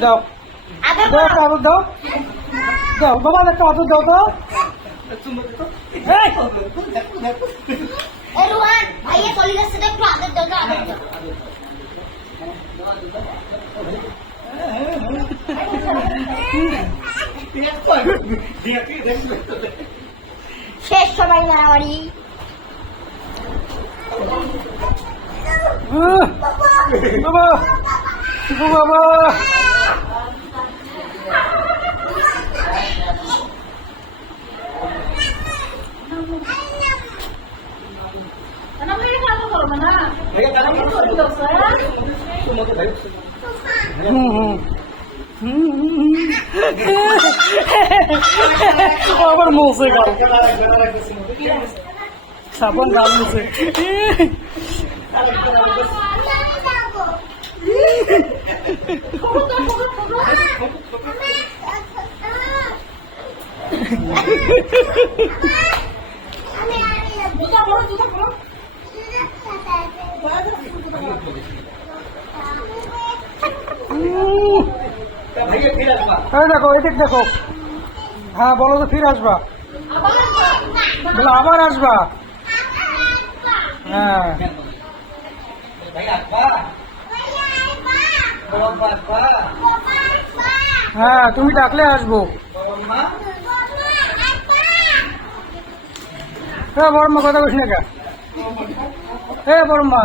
দাও দাও আদর দাও দাও বাবা একটা আদর দাও তো রোহান ভাইয়া চলে যাচ্ছে একটু আদর দাও আদর দাও শেষ সবাই মারামারি বাবা বাবা আবার মুছে গাল সাবন গাল মুছে দেখো এদিক দেখো হ্যাঁ বলো তো ফিরে আসবা বলো আবার আসবা হ্যাঁ হ্যাঁ তুমি ডাকলে আসবো হ্যাঁ বড় মা কথা বলছি না কে বড় মা